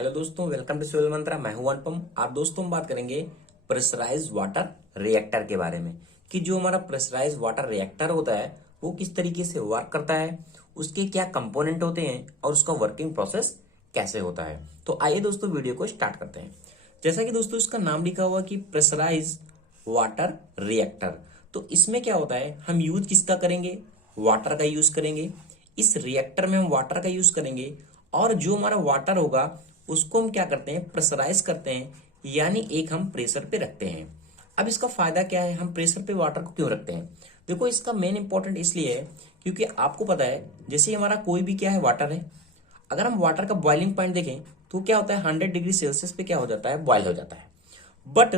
Hello दोस्तों, welcome to civil मंत्रा। मैं हूं अनुपम। आज दोस्तों हम बात करेंगे प्रेशराइज वाटर रिएक्टर के बारे में कि जो हमारा प्रेशराइज वाटर रिएक्टर होता है वो किस तरीके से वर्क करता है, उसके क्या कंपोनेंट होते हैं और उसका वर्किंग प्रोसेस कैसे होता है। तो आइए दोस्तों वीडियो को स्टार्ट करते हैं। जैसा कि दोस्तों इसका नाम लिखा हुआ कि प्रेशराइज वाटर रिएक्टर, तो इसमें क्या होता है, हम यूज किसका करेंगे, वाटर का यूज करेंगे। इस रिएक्टर में हम वाटर का यूज करेंगे और जो हमारा वाटर होगा उसको हम क्या करते हैं, प्रेशराइज करते हैं, यानी एक हम प्रेशर पे रखते हैं। अब इसका फायदा क्या है, हम प्रेशर पे वाटर को क्यों रखते हैं। देखो इसका मेन इंपॉर्टेंट इसलिए है क्योंकि आपको पता है जैसे हमारा कोई भी क्या है, वाटर है। अगर हम वाटर का बॉइलिंग पॉइंट देखें तो क्या होता है, 100 डिग्री सेल्सियस पे क्या हो जाता है, बॉयल हो जाता है। बट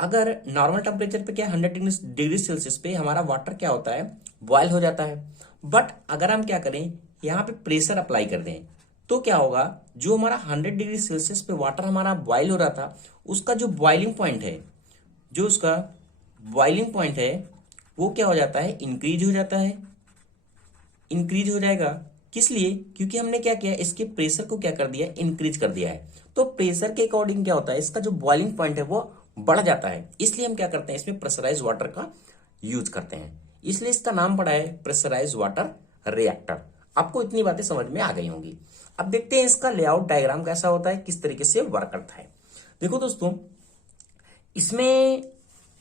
अगर नॉर्मल टेम्परेचर पे क्या है, 100 डिग्री सेल्सियस पे हमारा वाटर क्या होता है, बॉयल हो जाता है। बट अगर हम क्या करें, यहाँ पे प्रेशर अप्लाई कर दें तो क्या होगा, जो हमारा 100 डिग्री सेल्सियस पे वाटर हमारा बॉयल हो रहा था उसका जो बॉइलिंग पॉइंट है, जो उसका बॉइलिंग पॉइंट है वो क्या हो जाता है, इंक्रीज हो जाता है। इंक्रीज हो जाएगा किस लिए, क्योंकि हमने क्या किया, इसके प्रेशर को क्या कर दिया, इंक्रीज कर दिया है। तो प्रेशर के अकॉर्डिंग क्या होता है, इसका जो बॉइलिंग पॉइंट है वो बढ़ जाता है। इसलिए हम क्या करते हैं, इसमें प्रेशराइज वाटर का यूज करते हैं। इसलिए इसका नाम पड़ा है प्रेशराइज वाटर रिएक्टर। आपको इतनी बातें समझ में आ गई होंगी। अब देखते हैं इसका लेआउट डायग्राम कैसा होता है, किस तरीके से वर्क करता है। देखो दोस्तों, इसमें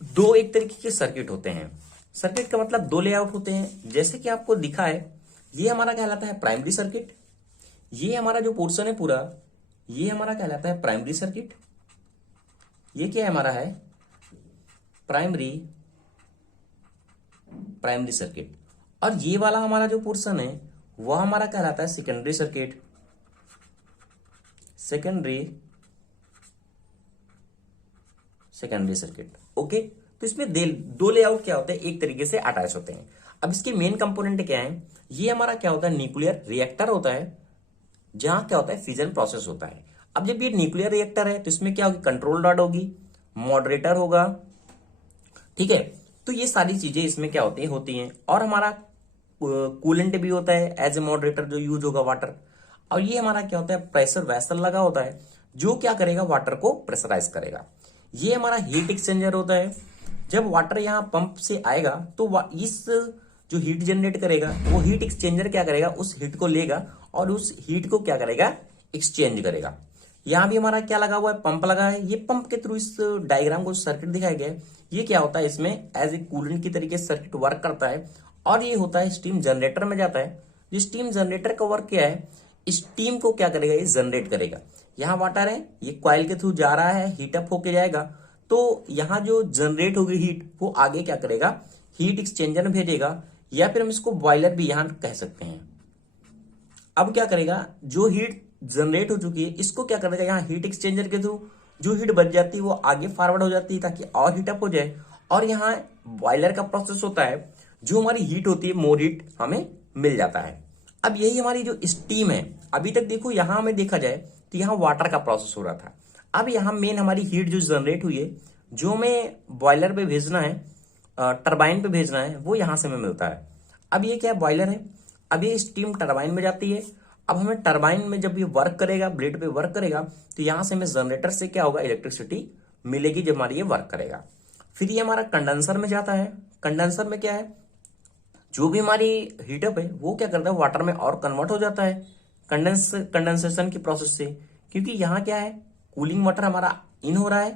दो एक तरीके के सर्किट होते हैं। सर्किट का मतलब दो लेआउट होते हैं। जैसे कि आपको दिखा है, ये हमारा कहलाता है प्राइमरी सर्किट। ये हमारा जो पोर्शन है पूरा, ये हमारा कहलाता है प्राइमरी सर्किट। ये क्या हमारा है, प्राइमरी सर्किट। और ये वाला हमारा जो पोर्शन है वह हमारा कहलाता है secondary circuit. Secondary circuit. Okay, तो इसमें दो लेआउट क्या होते हैं, एक तरीके से अटैच होते हैं। अब इसके मेन कंपोनेंट क्या है, ये हमारा क्या होता है, न्यूक्लियर रिएक्टर होता है, जहां क्या होता है, फिजन प्रोसेस होता है। अब जब ये न्यूक्लियर रिएक्टर है तो इसमें क्या होगी, कंट्रोल रॉड होगी, मॉडरेटर होगा, ठीक है। तो ये सारी चीजें इसमें क्या होती हैं। और हमारा कूलेंट भी होता है एज ए मॉडरेटर, जो यूज होगा वाटर। और ये हमारा क्या होता है, प्रेशर वेसल लगा होता है, जो क्या करेगा, वाटर को प्रेशराइज करेगा। ये हमारा हीट एक्सचेंजर होता है। जब वाटर यहाँ पंप से आएगा तो इस जो हीट जनरेट करेगा वो हीट एक्सचेंजर क्या करेगा, उस हीट को लेगा और उस हीट को क्या करेगा, एक्सचेंज करेगा। यहाँ भी हमारा क्या लगा हुआ है, पंप लगा है। ये पंप के थ्रू इस डायग्राम को सर्किट दिखाया गया है। ये क्या होता है, इसमें एज ए कूलेंट की तरीके से सर्किट वर्क करता है। और ये होता है स्टीम जनरेटर में जाता है। जो स्टीम जनरेटर का वर्क क्या है, स्टीम को क्या करेगा, ये जनरेट करेगा। यहाँ वाटर है, ये कॉइल के थ्रू जा रहा है, हीटअप होके जाएगा। तो यहाँ जो जनरेट होगी हीट, वो आगे क्या करेगा, हीट एक्सचेंजर में भेजेगा, या फिर हम इसको बॉयलर भी यहाँ कह सकते हैं। अब क्या करेगा, जो हीट जनरेट हो चुकी है इसको क्या करेगा, यहाँ हीट एक्सचेंजर के थ्रू जो हीट बच जाती है वो आगे फॉरवर्ड हो जाती है ताकि और हीटअप हो जाए। और यहाँ बॉयलर का प्रोसेस होता है, जो हमारी हीट होती है, मोर हीट हमें मिल जाता है। अब यही हमारी जो स्टीम है, अभी तक देखो यहाँ हमें देखा जाए तो यहाँ वाटर का प्रोसेस हो रहा था। अब यहाँ मेन हमारी हीट जो जनरेट हुई है, जो हमें बॉयलर पे भेजना है, टरबाइन पे भेजना है, वो यहाँ से हमें मिलता है। अब ये क्या है, बॉयलर है। अब ये स्टीम टरबाइन में जाती है। अब हमें टरबाइन में जब ये वर्क करेगा, ब्लेड पे वर्क करेगा, तो यहाँ से हमें जनरेटर से क्या होगा, इलेक्ट्रिसिटी मिलेगी जब हमारी ये वर्क करेगा। फिर ये हमारा कंडेंसर में जाता है। कंडेंसर में क्या है, जो भी हमारी हीटअप है वो क्या करता है, वाटर में और कन्वर्ट हो जाता है कंडेंसेशन की प्रोसेस से। क्योंकि यहाँ क्या है, कूलिंग वाटर हमारा इन हो रहा है,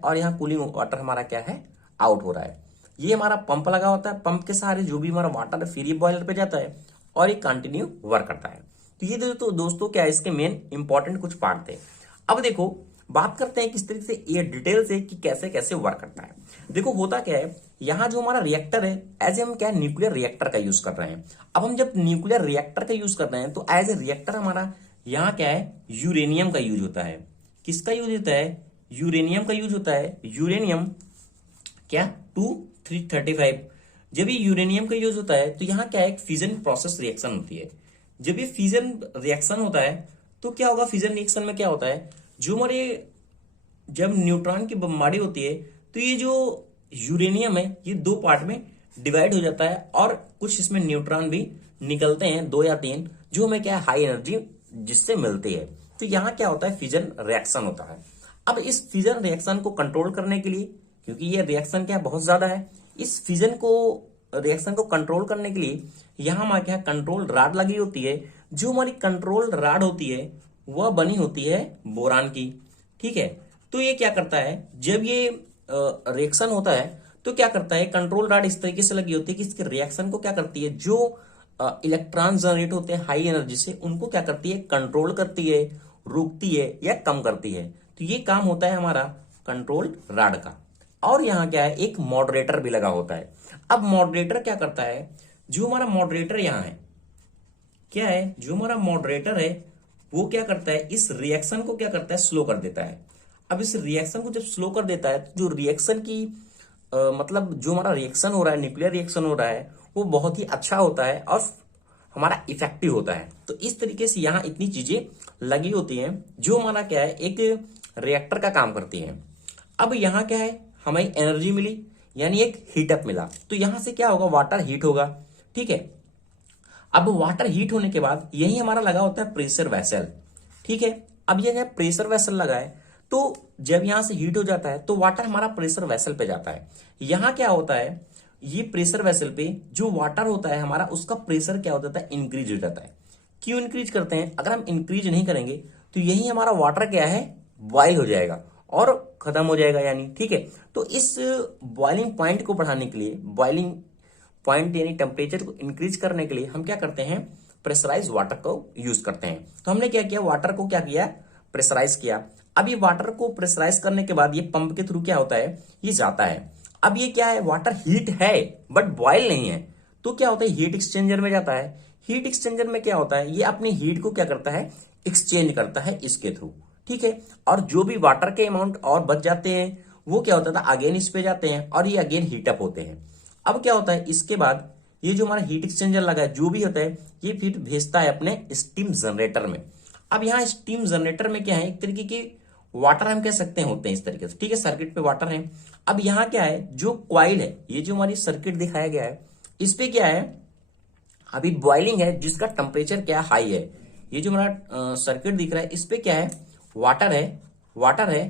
और यहाँ कूलिंग वाटर हमारा क्या है, आउट हो रहा है। ये हमारा पंप लगा होता है, पंप के सहारे जो भी हमारा वाटर है फिर ये बॉयलर पे जाता है और ये कंटिन्यू वर्क करता है। तो ये दोस्तों क्या है, इसके मेन इंपॉर्टेंट कुछ पार्ट थे। अब देखो बात करते हैं किस तरीके से ये डिटेल से कि कैसे कैसे वर्क करता है। देखो होता क्या है, यहाँ जो हमारा रिएक्टर है, एज ए हम क्या है, न्यूक्लियर रिएक्टर का यूज कर रहे हैं। अब हम जब न्यूक्लियर रिएक्टर का यूज कर रहे हैं तो एज ए रिएक्टर हमारा यहाँ क्या है, यूरेनियम का यूज होता है। किसका यूज होता है, यूरेनियम का यूज होता है। यूरेनियम क्या 2-335। जब ये यूरेनियम का यूज होता है तो यहाँ क्या है, एक फिजन प्रोसेस रिएक्शन होती है। जब ये फिजन रिएक्शन होता है तो क्या होगा, फिजन रिएक्शन में क्या होता है, जो हमारे जब न्यूट्रॉन की बमबारी होती है तो ये जो यूरेनियम है ये दो पार्ट में डिवाइड हो जाता है और कुछ इसमें न्यूट्रॉन भी निकलते हैं, 2 या 3, जो हमें क्या है, हाई एनर्जी जिससे मिलती है। तो यहाँ क्या होता है, फिजन रिएक्शन होता है। अब इस फिजन रिएक्शन को कंट्रोल करने के लिए, क्योंकि ये रिएक्शन क्या बहुत ज्यादा है, इस फिजन को रिएक्शन को कंट्रोल करने के लिए यहाँ हमारे क्या कंट्रोल राड लगी होती है। जो हमारी कंट्रोल राड होती है वह बनी होती है बोरान की। ठीक है, तो ये क्या करता है, जब ये रिएक्शन होता है तो क्या करता है, कंट्रोल राड इस तरीके से लगी होती है कि इसके रिएक्शन को क्या करती है, जो इलेक्ट्रॉन जनरेट होते हैं हाई एनर्जी से, उनको क्या करती है, कंट्रोल करती है, रोकती है या कम करती है। तो ये काम होता है हमारा कंट्रोल राड का। और यहाँ क्या है, एक मॉडरेटर भी लगा होता है। अब मॉडरेटर क्या करता है, जो हमारा मॉडरेटर यहाँ है, क्या है, जो हमारा मॉडरेटर है वो क्या करता है, इस रिएक्शन को क्या करता है, स्लो कर देता है। अब इस रिएक्शन को जब स्लो कर देता है तो जो रिएक्शन की मतलब जो हमारा रिएक्शन हो रहा है, न्यूक्लियर रिएक्शन हो रहा है, वो बहुत ही अच्छा होता है और हमारा इफेक्टिव होता है। तो इस तरीके से यहाँ इतनी चीजें लगी होती हैं जो हमारा क्या है, एक रिएक्टर का काम करती हैं। अब यहाँ क्या है, हमें एनर्जी मिली, यानी एक हीटअप मिला। तो यहां से क्या होगा, वाटर हीट होगा। ठीक है, अब वाटर हीट होने के बाद यही हमारा लगा होता है प्रेशर वेसल। ठीक है, अब ये प्रेशर वेसल लगा है, तो जब यहां से हीट हो जाता है तो वाटर हमारा प्रेशर वेसल पे जाता है। यहां क्या होता है, ये प्रेशर वेसल पे जो वाटर होता है हमारा, उसका प्रेशर क्या हो जाता है, इंक्रीज हो जाता है। क्यों इंक्रीज करते हैं, अगर हम इंक्रीज नहीं करेंगे तो यही हमारा वाटर क्या है, बॉयल हो जाएगा और खत्म हो जाएगा यानी। ठीक है, तो इस बॉइलिंग पॉइंट को बढ़ाने के लिए, बॉइलिंग पॉइंट यानी टेम्परेचर को इंक्रीज करने के लिए हम क्या करते हैं, प्रेशराइज वाटर को यूज करते हैं। तो हमने क्या किया, वाटर को क्या किया, प्रेशराइज किया। अब ये वाटर को प्रेशराइज करने के बाद ये पंप के थ्रू क्या होता है, ये जाता है। अब ये क्या है, वाटर हीट है बट बॉयल नहीं है, तो क्या होता है, हीट एक्सचेंजर में जाता है। हीट एक्सचेंजर में क्या होता है, ये अपनी हीट को क्या करता है, एक्सचेंज करता है इसके थ्रू। ठीक है, और जो भी वाटर के अमाउंट और बच जाते हैं वो क्या होता था, अगेन इस पे जाते हैं और ये अगेन हीटअप होते हैं। अब क्या होता है, इसके बाद ये जो हमारा हीट एक्सचेंजर लगा है, जो भी होता है ये फिर भेजता है अपने स्टीम जनरेटर में। अब यहाँ स्टीम जनरेटर में क्या है, एक तरीके की वाटर हम कह सकते हैं होते हैं इस तरीके से। ठीक है, सर्किट पे वाटर है। अब यहाँ क्या है, जो क्वाइल है, ये जो हमारी सर्किट दिखाया गया है, इस पे क्या है, अभी बॉइलिंग है जिसका टेम्परेचर क्या हाई है। ये जो हमारा सर्किट दिख रहा है, इस पे क्या है, वाटर है, वाटर है,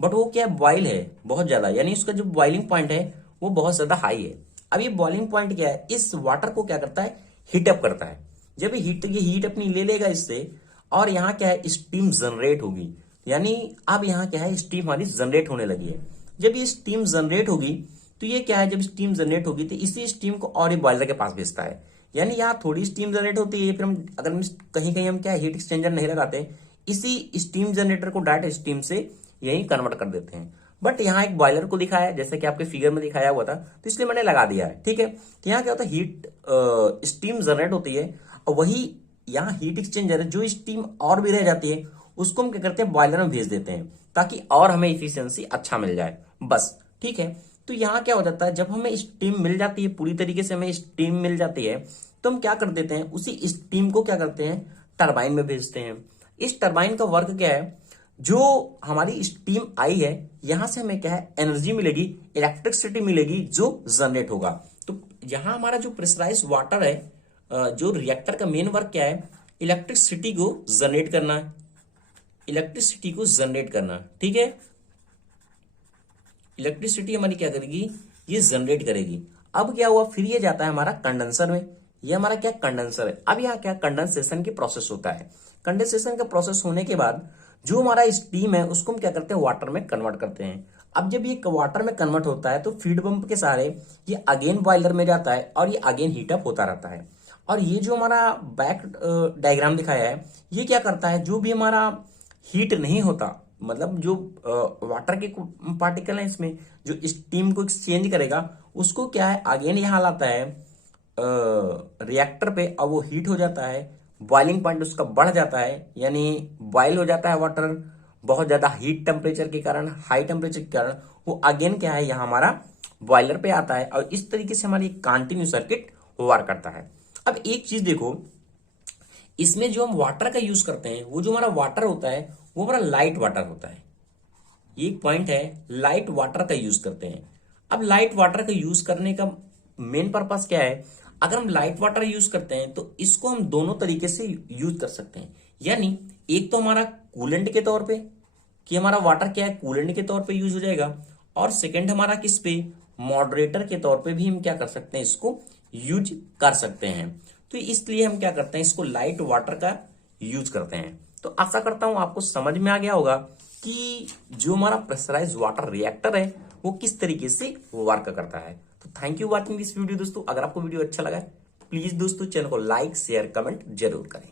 बट वो क्या है, बॉइल है बहुत ज्यादा, यानी उसका जो बॉइलिंग पॉइंट है वो बहुत ज्यादा हाई है। अब ये बॉइलिंग पॉइंट क्या है, इस वाटर को क्या करता है, हीटअप करता है। जब ये हीट अपनी ले लेगा इससे, और यहाँ क्या है, स्टीम जनरेट होगी, यानी अब यहाँ क्या है, स्टीम हमारी जनरेट होने लगी है। जब ये स्टीम जनरेट होगी तो ये क्या है, जब स्टीम जनरेट होगी तो इसी स्टीम को और ये बॉयलर के पास भेजता है। यानी यहाँ थोड़ी स्टीम जनरेट होती है, फिर हम अगर कहीं कहीं हम क्या हीट एक्सचेंजर नहीं लगाते, इसी स्टीम जनरेटर को डायरेक्ट स्टीम से यही कन्वर्ट कर देते हैं। बट यहाँ एक बॉयलर को दिखाया है, जैसे कि आपके फिगर में दिखाया हुआ था, तो इसलिए मैंने लगा दिया है। ठीक है, तो यहाँ क्या होता है, हीट स्टीम जनरेट होती है और वही यहाँ हीट एक्सचेंजर है, जो स्टीम और भी रह जाती है उसको हम क्या करते हैं, बॉयलर में भेज देते हैं ताकि और हमें इफिशियंसी अच्छा मिल जाए बस। ठीक है, तो यहाँ क्या हो जाता है, जब हमें स्टीम मिल जाती है, पूरी तरीके से हमें स्टीम मिल जाती है, तो हम क्या कर देते हैं, उसी स्टीम को क्या करते हैं, टरबाइन में भेजते हैं। इस टरबाइन का वर्क क्या है, जो हमारी स्टीम आई है यहां से हमें क्या है, एनर्जी मिलेगी, इलेक्ट्रिसिटी मिलेगी जो जनरेट होगा। तो यहां हमारा जो प्रेशराइज वाटर है, जो रिएक्टर का मेन वर्क क्या है, इलेक्ट्रिसिटी को जनरेट करना है, इलेक्ट्रिसिटी को जनरेट करना। ठीक है, इलेक्ट्रिसिटी हमारी क्या करेगी, ये जनरेट करेगी। अब क्या हुआ, फिर ये जाता है हमारा कंडेंसर में। ये हमारा क्या, कंडेंसर है। अब यहाँ क्या, कंडेंसेशन की प्रोसेस होता है। कंडेंसेशन का प्रोसेस होने के बाद जो हमारा स्टीम है उसको हम क्या करते हैं, वाटर में कन्वर्ट करते हैं। अब जब ये वाटर में कन्वर्ट होता है तो फीड पंप के सहारे ये अगेन बॉयलर में जाता है और ये अगेन हीटअप होता रहता है। और ये जो हमारा बैक डायग्राम दिखाया है, ये क्या करता है, जो भी हमारा हीट नहीं होता, मतलब जो वाटर के पार्टिकल है इसमें, जो स्टीम को एक्सचेंज करेगा, उसको क्या है, अगेन यहाँ लाता है रिएक्टर पे, और वो हीट हो जाता है, बॉइलिंग पॉइंट उसका बढ़ जाता है, यानी बॉयल हो जाता है वाटर बहुत ज्यादा हीट टेम्परेचर के कारण, हाई टेम्परेचर के कारण, वो अगेन क्या है, यहाँ हमारा बॉयलर पे आता है। और इस तरीके से हमारी कंटिन्यू सर्किट वर्क करता है। अब एक चीज देखो, इसमें जो हम वाटर का यूज करते हैं, वो जो हमारा वाटर होता है वो हमारा लाइट वाटर होता है। ये पॉइंट है, लाइट वाटर का यूज करते हैं। अब लाइट वाटर का यूज करने का मेन पर्पस क्या है, अगर हम लाइट वाटर यूज करते हैं तो इसको हम दोनों तरीके से यूज कर सकते हैं। यानी एक तो हमारा कूलेंट के तौर पे, कि हमारा वाटर क्या है, कूलेंट के तौर पे यूज हो जाएगा, और सेकंड हमारा किस पे, मॉडरेटर के तौर पे भी हम क्या कर सकते हैं, इसको यूज कर सकते हैं। तो इसलिए हम क्या करते हैं, इसको लाइट वाटर का यूज करते हैं। तो आशा करता हूं आपको समझ में आ गया होगा कि जो हमारा प्रेशराइज वाटर रिएक्टर है वो किस तरीके से वर्क करता है। तो thank you watching this video दोस्तों। अगर आपको वीडियो अच्छा लगा प्लीज दोस्तों चैनल को लाइक शेयर कमेंट जरूर करें।